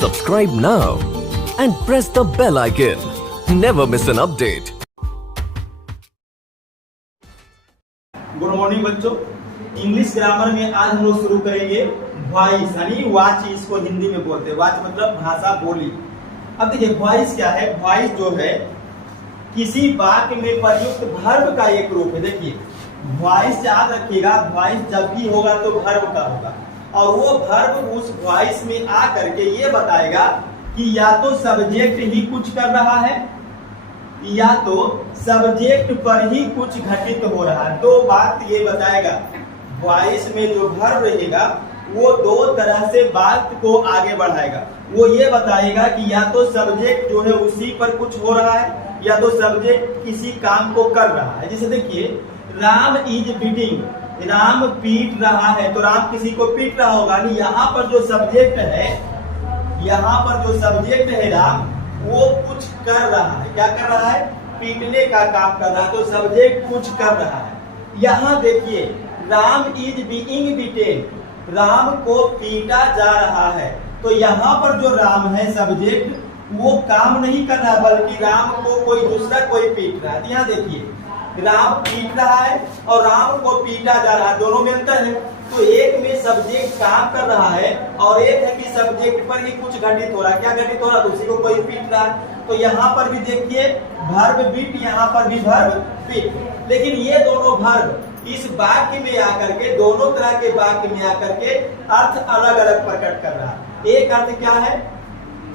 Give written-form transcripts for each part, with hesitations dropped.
Subscribe now and press the bell icon. Never miss an update. Good morning बच्चों। English grammar में आज हम लोग शुरू करेंगे वॉइस यानी वाच, इसको हिंदी में बोलते हैं। वाच मतलब भाषा, बोली। अब देखिए वॉइस क्या है। वॉइस जो है किसी वाक्य में प्रयुक्त वर्ब का एक रूप है। देखिए वॉइस याद रखिएगा, वॉइस जब भी होगा तो वर्ब का होगा और वो वर्ब उस वॉइस में आ करके ये बताएगा कि या तो सब्जेक्ट ही कुछ कर रहा है या तो सब्जेक्ट पर ही कुछ घटित हो रहा है। तो बात ये बताएगा, वॉइस में जो वर्ब रहेगा वो दो तरह से बात को आगे बढ़ाएगा। वो ये बताएगा कि या तो सब्जेक्ट जो है उसी पर कुछ हो रहा है या तो सब्जेक्ट किसी काम को कर रहा है। जैसे देखिए राम इज बीटिंग, राम पीट रहा है, तो राम किसी को पीट रहा होगा। यहाँ पर जो सब्जेक्ट है, यहाँ पर जो सब्जेक्ट है राम, वो कुछ कर रहा है। क्या कर रहा है? पीटने का काम कर रहा है, तो सब्जेक्ट कुछ कर रहा है। यहाँ देखिए Ram is being beaten, Ram को पीटा जा रहा है, तो यहाँ पर जो राम है सब्जेक्ट वो काम नहीं कर रहा बल्कि राम को कोई दूसरा कोई पीट रहा है। यहाँ देखिए राम पीट रहा है और राम को पीटा जा रहा है, दोनों में अंतर है। तो एक में सब्जेक्ट काम कर रहा है और एक है कि सब्जेक्ट पर ही कुछ घटित हो रहा है। क्या घटित हो रहा है? उसी को कोई पीट रहा है। तो यहाँ पर भी देखिए वर्ब बीट, यहाँ पर भी वर्ब पीट। लेकिन ये दोनों वर्ब इस वाक्य में आकर के, दोनों तरह के वाक्य में आकर के अर्थ अलग अलग प्रकट कर रहा है। एक अर्थ क्या है?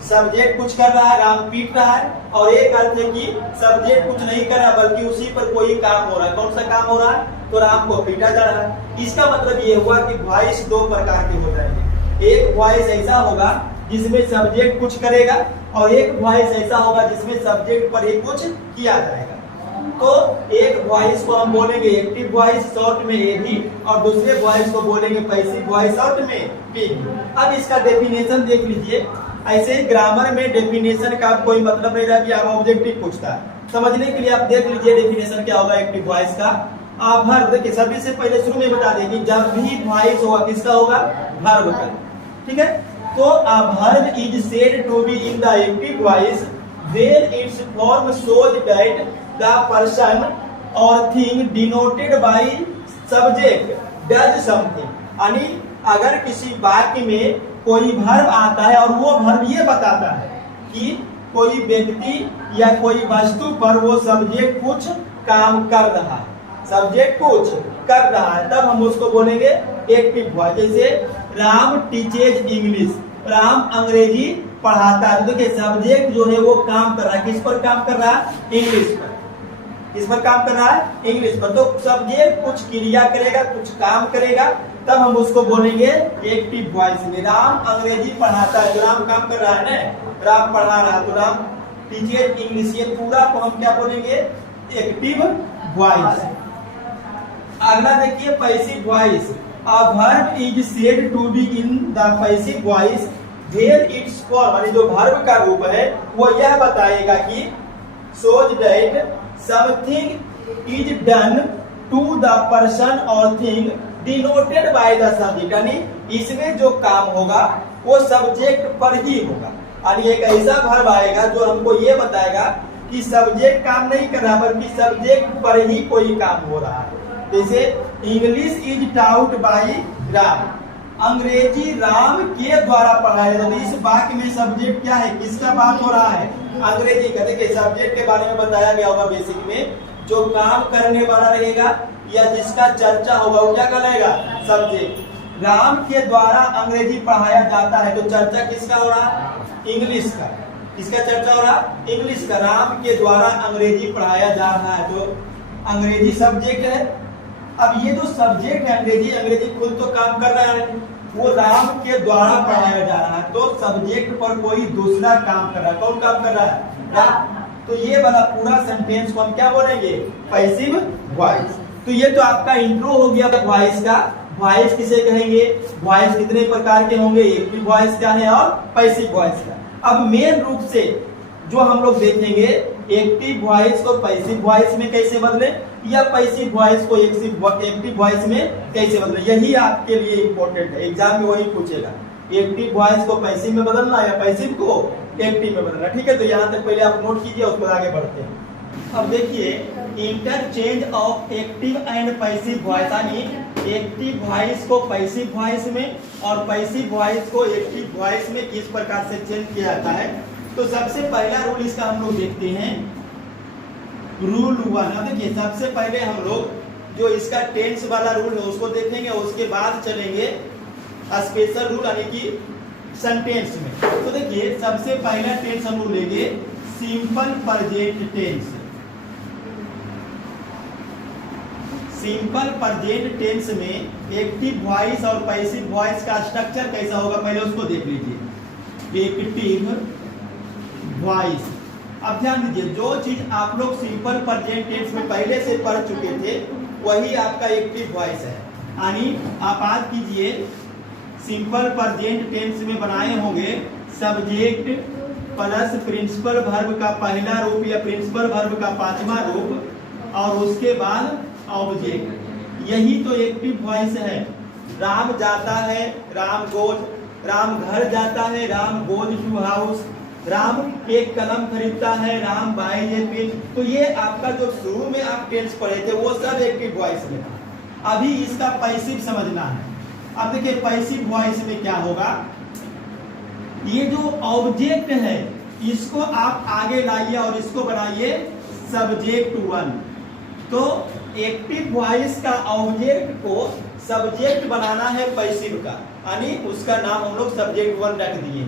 सब्जेक्ट कुछ कर रहा है, राम पीट रहा है, और एक अर्थ है कि सब्जेक्ट कुछ नहीं कर रहा बल्कि उसी पर कोई काम हो रहा है। कौन सा काम हो रहा है? तो राम को पीटा जा रहा है। इसका मतलब ये हुआ कि वॉइस दो प्रकार के हो जाएंगे। एक वॉइस ऐसा होगा जिसमें सब्जेक्ट कुछ करेगा और एक वॉइस ऐसा होगा जिसमें सब्जेक्ट पर ही कुछ किया जाएगा। तो एक वॉइस को हम बोलेंगे एक्टिव वॉइस, शॉर्ट में एवी, और दूसरे वॉइस को बोलेंगे पैसिव वॉइस, शॉर्ट में पी। अब इसका डेफिनेशन देख लीजिए। ऐसे ग्रामर में डेफिनेशन का कोई मतलब नहीं रहा कि आप ऑब्जेक्टिव पूछता है। समझने के लिए आप देख लीजिए डेफिनेशन क्या होगा एक्टिव वॉइस का। वर्ब, देखिए सभी से पहले शुरू में बता दें कि जब भी वॉइस होगा किसका होगा? वर्ब का। ठीक है, तो a verb is said to be in the active voice where its form shows that the person or thing denoted by subject does something। यानी अगर किसी वाक्य में कोई वर्ब आता है और वो वर्ब ये बताता है कि कोई व्यक्ति या कोई वस्तु पर वो सब्जेक्ट कुछ काम कर रहा है, सब्जेक्ट कुछ कर रहा है, तब हम उसको बोलेंगे एक्टिव वॉइस। जैसे राम टीचेज इंग्लिश, राम अंग्रेजी पढ़ाता है। देखिए सब्जेक्ट जो है वो काम कर रहा है, किस पर काम कर रहा है? इंग्लिश पर। किस पर काम कर रहा है? इंग्लिश पर। तो सब्जेक्ट कुछ क्रिया करेगा, कुछ काम करेगा, तब हम उसको बोलेंगे एक्टिव वॉइस में। राम अंग्रेजी पढ़ाता है, तो राम काम कर रहा है ना, राम पढ़ा रहा है, तो राम टीचेज इंग्लिश। ये पूरा को हम क्या बोलेंगे? Active voice. अगला देखिए passive voice. A verb is said to be in the passive voice where its form, यानी जो verb का रूप है वो यह बताएगा कि shows that something is done to the person or thing denoted by the subject। यानी इसमें जो काम होगा वो सब्जेक्ट पर ही होगा। यानी एक ऐसा verb आएगा जो हमको ये बताएगा कि सब्जेक्ट काम नहीं कर रहा बल्कि सब्जेक्ट पर ही कोई काम हो रहा है। जैसे English is taut by Ram, अंग्रेजी राम के द्वारा पढ़ाया जाता है। इस वाक्य में सब्जेक्ट क्या है? किसका बात हो रहा है? अंग्रेजी का। देखिए सब्जेक्ट के बारे में बताया गया होगा बेसिक में, जो काम करने वाला रहेगा या जिसका चर्चा होगा वो क्या कहलाएगा? सब्जेक्ट। राम के द्वारा अंग्रेजी पढ़ाया जाता है, तो चर्चा किसका हो रहा है? इंग्लिश का। किसका चर्चा हो रहा है? इंग्लिश का। राम के द्वारा अंग्रेजी पढ़ाया जा रहा है, तो अंग्रेजी सब्जेक्ट है। अब ये जो सब्जेक्ट है अंग्रेजी खुद तो काम कर रहा है, वो राम के द्वारा पढ़ाया जा रहा है, तो सब्जेक्ट पर कोई दूसरा काम कर रहा है। कौन काम कर रहा है? राम। तो ये वाला पूरा सेंटेंस को हम क्या बोलेंगे? Passive voice. तो ये तो आपका इंट्रो हो गया वॉइस का। वॉइस किसे कहेंगे? वॉइस कितने प्रकार के होंगे? एक्टिव वॉइस क्या है और पैसिव वॉइस का। अब मेन रूप से जो हम लोग देखेंगे एक्टिव वॉइस को पैसिव वॉइस में कैसे बदले या पैसिव वॉइस को एक्टिव वॉइस में कैसे बदले, यही आपके लिए इंपॉर्टेंट है, एग्जाम में वही पूछेगा। एक्टिव वॉइस को पैसिव में बदलना या पैसिव को एक्टिव में बदलना। ठीक है, तो यहाँ तक पहले आप नोट कीजिए, उसके बाद आगे बढ़ते हैं। अब देखिए, interchange of active and passive voice, यानी एक्टिव वॉइस को पैसिव वॉइस में और पैसिव वॉइस को एक्टिव वॉइस में किस प्रकार से चेंज किया जाता है। तो सबसे पहला रूल इसका हम लोग देखते हैं, रूल 1। अब देखिए, सबसे पहले हम लोग जो इसका टेंस वाला रूल है उसको देखेंगे, उसके बाद चलेंगे स्पेशल रूल यानी कि सेंटेंस में। तो देखिए, सबसे पहला टेंस हम लोग लेंगे simple present tense. Simple present tense में एक्टिव वॉइस और पैसिव वॉइस का स्ट्रक्चर कैसा होगा, पहले उसको देख लीजिए। एक्टिव वॉइस, अब ध्यान दीजिए, जो चीज आप लोग सिंपल प्रेजेंट टेंस में पहले से पढ़ चुके थे वही आपका एक्टिव वॉइस है। यानी आप आज कीजिए, सिंपल प्रेजेंट टेंस में बनाए होंगे सब्जेक्ट प्लस प्रिंसिपल वर्ब का पहला रूप या प्रिंसिपल वर्ब का पांचवा रूप और उसके बाद ऑब्जेक्ट। यही तो एक्टिव वॉइस है। राम जाता है, राम गोज, राम घर जाता है, Ram goes to house, Ram एक कलम खरीदता है, राम बाई ए पेन। तो ये आपका जो शुरू में आप टेंस पढ़े थे वो सब एक्टिव वॉइस में था। अभी इसका पैसिव समझना है। अब देखिए, पैसिव वॉइस में क्या होगा, ये जो ऑब्जेक्ट है इसको आप आगे लाइए और इसको बनाइए सब्जेक्ट 1। तो एक्टिव वॉइस का ऑब्जेक्ट को सब्जेक्ट बनाना है पैसिव का, यानी उसका नाम हम लोग सब्जेक्ट 1 रख दिए।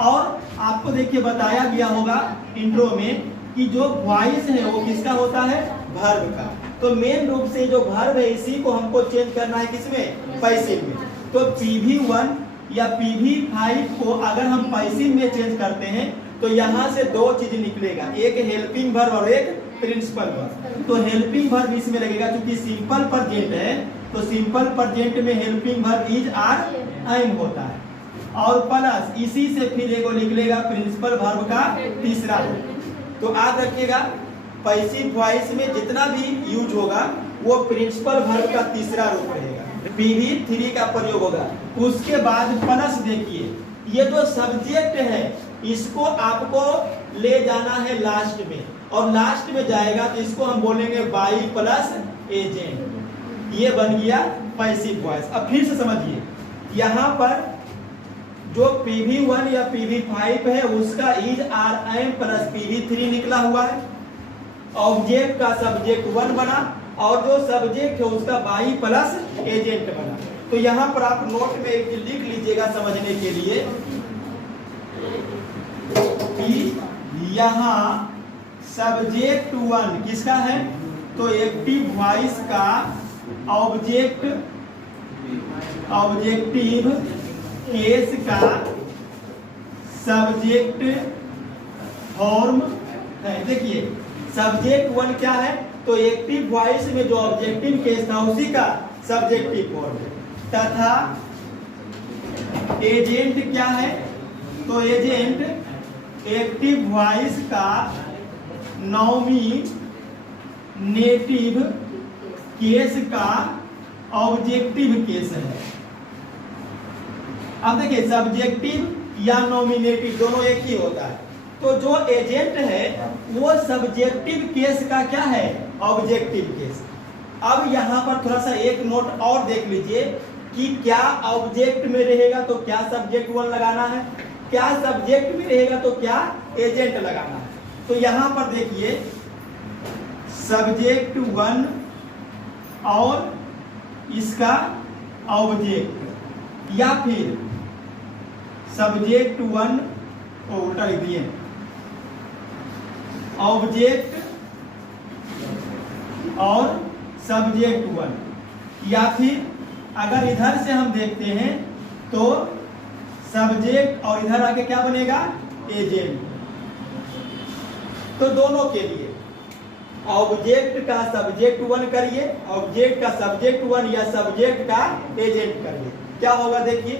और आपको देखिए बताया गया होगा इंट्रो में कि जो वॉइस है वो किसका होता है, वर्ब का। तो मेन रूप से जो वर्ब है इसी को हमको चेंज करना है, किसमें, पैसिव में। तो PV1 या PV5 को अगर हम पैसिव में चेंज करते हैं तो यहाँ से दो चीज निकलेगा, एक हेल्पिंग वर्ब और एक प्रिंसिपल वर्ब। तो हेल्पिंग वर्ब इसमें लगेगा, क्योंकि सिंपल प्रेजेंट है तो सिंपल प्रेजेंट में helping verb is are am होता है, और प्लस इसी से फिर एगो निकलेगा प्रिंसिपल वर्ब का तीसरा रूप। तो याद रखिएगा, पैसिव वॉइस में जितना भी यूज होगा वो प्रिंसिपल वर्ब का तीसरा रूप रहेगा, PV3 का प्रयोग होगा। उसके बाद प्लस देखिए, ये जो सब्जेक्ट है इसको आपको ले जाना है लास्ट में, और लास्ट में जाएगा तो इसको हम बोलेंगे बाई प्लस एजेंट। ये बन गया पैसिव वॉइस। अब फिर से समझिए, यहाँ पर जो PV1 या PV5 है उसका is are M plus PV3 निकला हुआ है, ऑब्जेक्ट का सब्जेक्ट 1 बना और जो सब्जेक्ट है उसका बाई प्लस एजेंट बना। तो यहाँ पर आप नोट में एक लिख लीजिएगा समझने के लिए कि यहाँ सब्जेक्ट 1 किसका है, तो एक्टिव वॉइस का ऑब्जेक्ट, ऑब्जेक्टिव केस का सब्जेक्ट फॉर्म है। देखिए, सब्जेक्ट 1 क्या है, तो एक्टिव वॉइस में जो ऑब्जेक्टिव केस था उसी का सब्जेक्टिव फॉर्म है। तथा एजेंट क्या है, तो एजेंट एक्टिव वॉइस का नॉमिनेटिव केस का ऑब्जेक्टिव केस है। अब देखिए, सब्जेक्टिव या नॉमिनेटिव दोनों एक ही होता है। तो जो एजेंट है वो सब्जेक्टिव केस का क्या है, ऑब्जेक्टिव केस। अब यहाँ पर थोड़ा सा एक नोट और देख लीजिए कि क्या ऑब्जेक्ट में रहेगा तो क्या सब्जेक्ट 1 लगाना है, क्या सब्जेक्ट में रहेगा तो क्या एजेंट लगाना है। तो यहाँ पर देखिए, सब्जेक्ट 1 और इसका ऑब्जेक्ट, या फिर सब्जेक्ट 1 को उल्टा लिख दिए, ऑब्जेक्ट और सब्जेक्ट 1, या फिर अगर इधर से हम देखते हैं तो सब्जेक्ट और इधर आके क्या बनेगा, एजेंट। तो दोनों के लिए ऑब्जेक्ट का सब्जेक्ट 1 करिए, ऑब्जेक्ट का सब्जेक्ट 1 या सब्जेक्ट का एजेंट करिए, क्या होगा देखिए।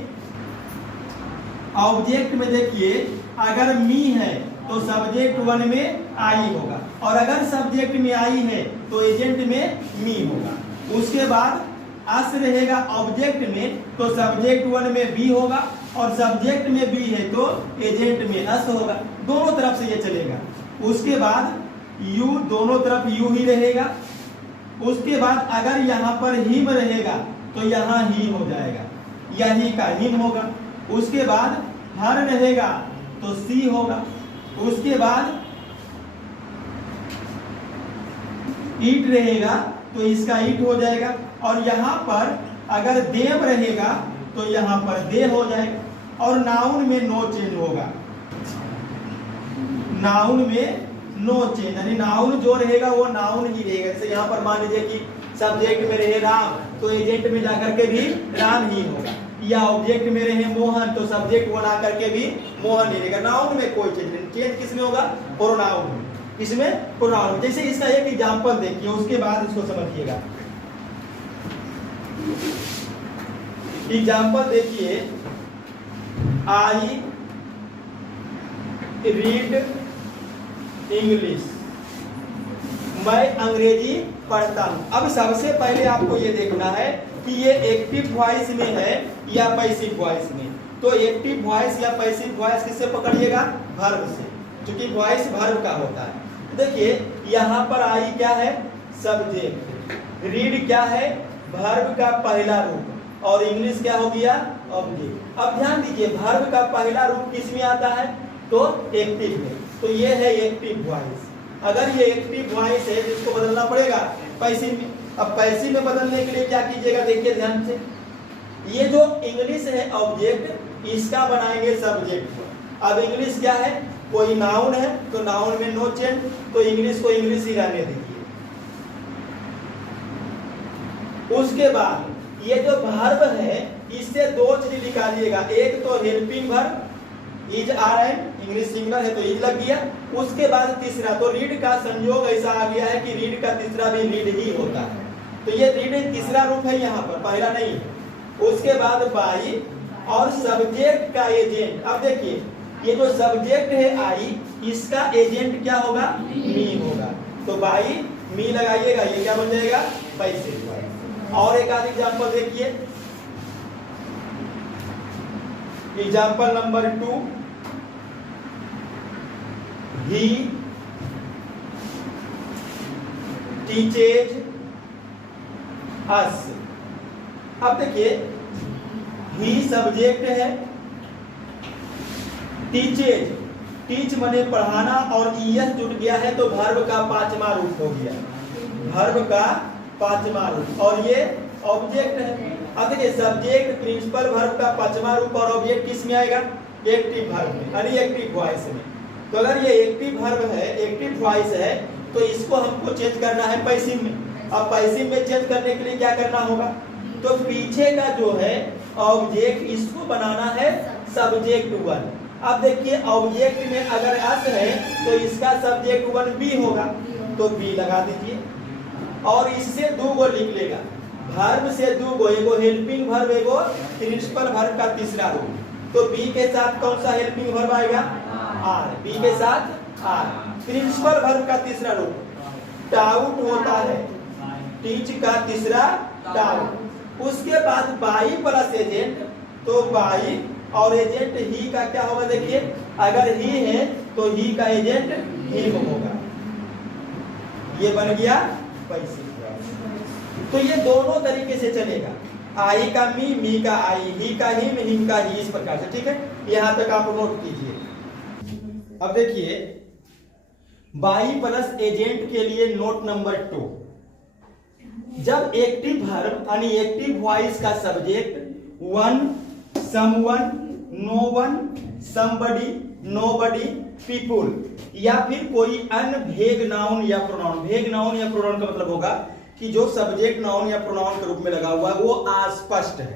ऑब्जेक्ट में देखिए, अगर मी है तो सब्जेक्ट 1 में आई होगा, और अगर सब्जेक्ट में आई है तो एजेंट में मी होगा। उसके बाद अस रहेगा ऑब्जेक्ट में तो सब्जेक्ट 1 में बी होगा, और सब्जेक्ट में बी है तो एजेंट में अस होगा। दोनों तरफ से ये चलेगा। उसके बाद यू, दोनों तरफ यू ही रहेगा। उसके बाद अगर यहाँ पर हिम रहेगा तो यहाँ ही हो जाएगा, यही का हिम होगा। उसके बाद हर रहेगा तो सी होगा। उसके बाद ईट रहेगा तो इसका ईट हो जाएगा, और यहाँ पर अगर देव रहेगा तो यहाँ पर दे हो जाएगा। और नाउन में नो चेंज होगा, नाउन में नो चेंज, यानी नाउन जो रहेगा वो नाउन ही रहेगा। जैसे यहाँ पर मान लीजिए कि सब्जेक्ट में रहे राम तो एजेंट में जाकर के भी राम ही होगा, या ऑब्जेक्ट में रहे मोहन तो सब्जेक्ट बना करके भी मोहन ही रहेगा। नाउन में कोई चेंज नहीं। चेंज किसमें होगा? प्रोनाउन में। इसमें प्रोनाउन। जैसे इसका एक एग्जांपल देखिए, उसके बाद इसको समझिएगा। एग्जांपल देखिए, आई रीड इंग्लिश, मैं अंग्रेजी पढ़ता हूं। अब सबसे पहले आपको ये देखना है कि ये एक्टिव वॉइस में है या पैसिव वॉइस में। तो एक्टिव वॉइस या पैसिव वॉइस किससे पकड़िएगा? वर्ब से, क्योंकि वॉइस वर्ब का होता है। देखिए यहाँ पर आई क्या है? सब्जेक्ट। रीड क्या है? वर्ब का पहला रूप, और इंग्लिश क्या हो गया? ऑब्जेक्ट। अब ध्यान दीजिए, वर्ब का पहला रूप किस में आता है? तो एक्टिव में। तो ये है एक्टिव वॉइस। अगर ये एक्टिव वॉइस है जिसको बदलना पड़ेगा पैसिव में। अब पैसिव में बदलने के लिए क्या कीजिएगा? देखिए ध्यान से, ये जो इंग्लिश है ऑब्जेक्ट, इसका बनाएंगे सब्जेक्ट। अब इंग्लिश क्या है? कोई नाउन है तो नाउन में नो चेंज, तो इंग्लिश को इंग्लिश ही रहने दीजिए। उसके बाद ये जो वर्ब है इससे दो चीज निकालिएगा, एक तो helping verb, is are am, English singular है तो इज लग गया। उसके बाद तीसरा, तो रीड का संयोग ऐसा आ गया है कि रीड का तीसरा भी रीड ही होता है, तो ये रीड तीसरा रूप है, यहाँ पर पहला नहीं है। उसके बाद बाई और सब्जेक्ट का एजेंट। अब देखिए ये जो सब्जेक्ट है आई, इसका एजेंट क्या होगा? मी होगा। तो बाई मी लगाइएगा, ये क्या बन जाएगा? पैसिव। और एक आध एग्जाम्पल देखिए, एग्जाम्पल नंबर 2, ही टीचेज अस। अब देखिए ही सब्जेक्ट है, टीचेज, टीच मने पढ़ाना, और ईएस जुड़ गया है तो वर्ब का पांचवा रूप हो गया, वर्ब का पांचवा रूप। और ये ऑब्जेक्ट है। अब देखिए सब्जेक्ट प्रिंसिपल वर्ब का पांचवा रूप, और ऑब्जेक्ट किस में आएगा? एक्टिव वर्ब में, यानी एक्टिव वॉइस में। तो अगर ये एक्टिव वर्ब है, एक्टिव वॉइस है, तो इसको हमको चेंज करना है पैसिव में। अब पैसिव में चेंज करने के लिए क्या करना होगा? तो पीछे का जो है ऑब्जेक्ट, इसको बनाना है सब्जेक्ट 1। अब देखिए ऑब्जेक्ट में अगर अस है तो इसका सब्जेक्ट 1 बी होगा, तो बी लगा दीजिए। और इससे दो गो लिख लेगा, वर्ब से दो गो, एगो हेल्पिंग वर्ब, एगो प्रिंसिपल वर्ब का तीसरा रूप। तो बी के साथ कौन सा हेल्पिंग वर्ब आएगा? आर। बी के साथ आर। प्रिंसिपल वर्ब का तीसरा रूप टाउट होता है, टीच का तीसरा टाउट। उसके बाद बाई प्लस एजेंट, तो बाई और एजेंट ही का क्या होगा? देखिए अगर ही है तो ही का एजेंट हिम होगा, ये बन गया पैसिव। तो ये दोनों तरीके से चलेगा, आई का मी, मी का आई, ही का हिम का ही, इस प्रकार से। ठीक है, यहां तक आप नोट कीजिए। अब देखिए बाई प्लस एजेंट के लिए नोट नंबर 2, जब एक्टिव वर्ब यानी एक्टिव वॉइस का subject one, someone, no one, somebody, nobody, people, या फिर कोई अन्य भेग नाउन या प्रोनाउन। भेग नाउन या प्रोनाउन का मतलब होगा कि जो सब्जेक्ट नाउन या प्रोनाउन के रूप में लगा हुआ है वो अस्पष्ट है,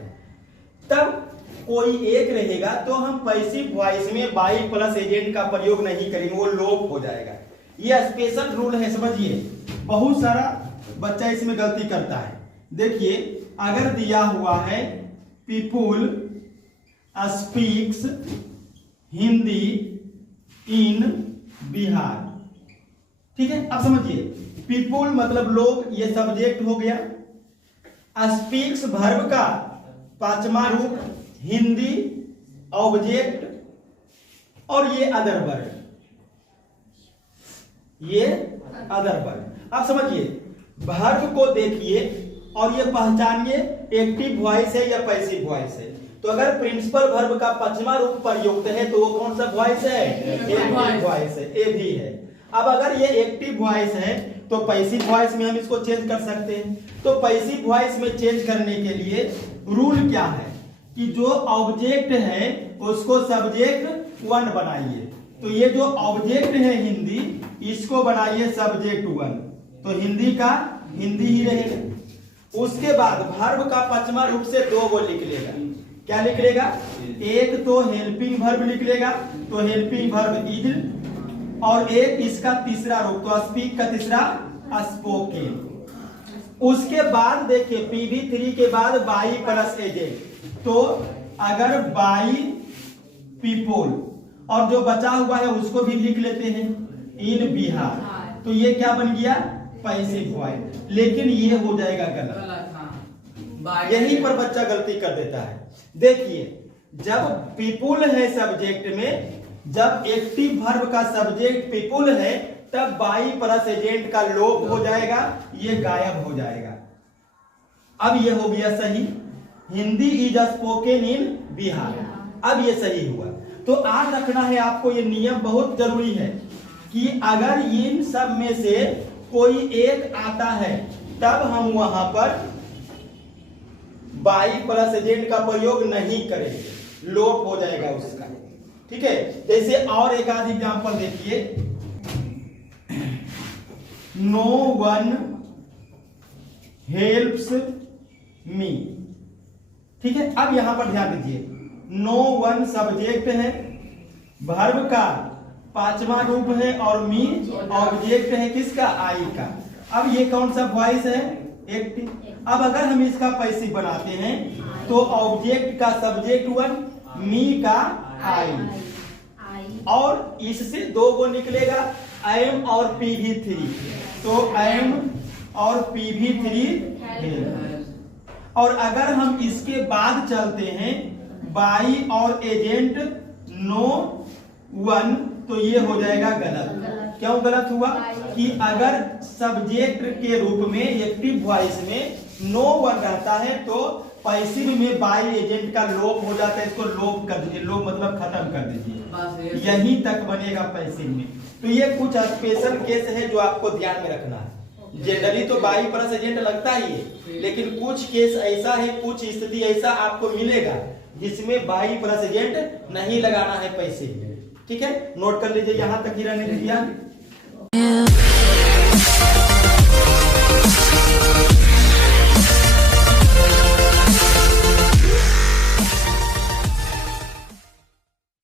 तब कोई एक रहेगा तो हम पैसिव वॉइस में बाई प्लस एजेंट का प्रयोग नहीं करेंगे, वो लोप हो जाएगा। ये स्पेशल रूल है, समझिए। बहुत सारा बच्चा इसमें गलती करता है। देखिए अगर दिया हुआ है पीपुल स्पीक्स हिंदी इन बिहार, ठीक है। अब समझिए पीपुल मतलब लोग, ये सब्जेक्ट हो गया। स्पीक्स वर्ब का पांचवा रूप हिंदी, ऑब्जेक्ट और ये अदर वर्ड, ये अदर वर्ड। आप समझिए, वर्ब को देखिए और ये पहचानिए एक्टिव वॉइस है या पैसिव वॉइस है। तो अगर प्रिंसिपल वर्ब का पांचवा रूप प्रयुक्त है तो वो कौन सा वॉइस है? एक्टिव वॉइस है, ए भी है। अब अगर ये एक्टिव वॉइस है तो पैसिव वॉइस में हम इसको चेंज कर सकते हैं। तो पैसिव वॉइस में चेंज करने के लिए रूल क्या है कि जो ऑब्जेक्ट है उसको सब्जेक्ट 1 बनाइए। तो ये जो ऑब्जेक्ट है हिंदी, इसको बनाइए सब्जेक्ट 1, तो हिंदी का हिंदी ही रहेगा। उसके बाद वर्ब का पांचवा रूप से 2 वो लिख लेगा। क्या लिख लेगा? एक तो हेल्पिंग वर्ब लिख लेगा, तो हेल्पिंग वर्ब इज, और एक इसका तीसरा रूप, तो स्पीक का तीसरा स्पोकन। उसके बाद देखिए PV3 के बाद बाई प्लस एजेंट, तो अगर बाई पीपल और जो बचा हुआ है उसको भी लिख लेते हैं इन बिहार, तो ये क्या बन गया? Passive voice. लेकिन ये हो जाएगा गलत, यहीं पर बच्चा गलती कर देता है। देखिए, जब पीपुल है सब्जेक्ट में, जब एक्टिव वर्ब का सब्जेक्ट पीपुल है, तब बाई प्लस एजेंट का लोप हो जाएगा, ये गायब हो जाएगा। अब ये हो गया सही, Hindi is spoken in Bihar, अब ये सही हुआ। तो आज रखना है आपको, ये नियम बहुत जरूरी है कि अगर इन सब में से कोई एक आता है तब हम वहां पर बाई प्लस एजेंट का प्रयोग नहीं करेंगे, लोप हो जाएगा उसका। ठीक है, जैसे और एक आध एग्जांपल देखिए, नो वन हेल्प्स मी। ठीक है, अब यहां पर ध्यान दीजिए, नो वन सब्जेक्ट है, वर्ब का पांचवा रूप है और मी ऑब्जेक्ट है किसका? आई का। अब ये कौन सा वॉइस है? एक्टिव। अब अगर हम इसका पैसिव बनाते हैं तो ऑब्जेक्ट का सब्जेक्ट 1, मी का आई, और इससे 2 को निकलेगा एम और PV3, तो एम और PV3 और अगर हम इसके बाद चलते हैं बाई और एजेंट नो वन, तो ये हो जाएगा गलत। क्यों गलत हुआ? कि अगर सब्जेक्ट के रूप में एक्टिव वॉइस में नो वन रहता है तो पैसिव में बाई एजेंट का लोप हो जाता है, इसको लोप कर दीजिए, लोप मतलब खत्म कर दीजिए, यहीं तक बनेगा पैसिव में। तो ये कुछ स्पेशल केस है जो आपको ध्यान में रखना है। जनरली तो बाई प्लस एजेंट लगता ही है, लेकिन कुछ केस ऐसा है, कुछ स्थिति ऐसा आपको मिलेगा जिसमें बाई प्लस एजेंट नहीं लगाना है पैसिव में। ठीक है, नोट कर लीजिए, यहां तक ही रहने दीजिए।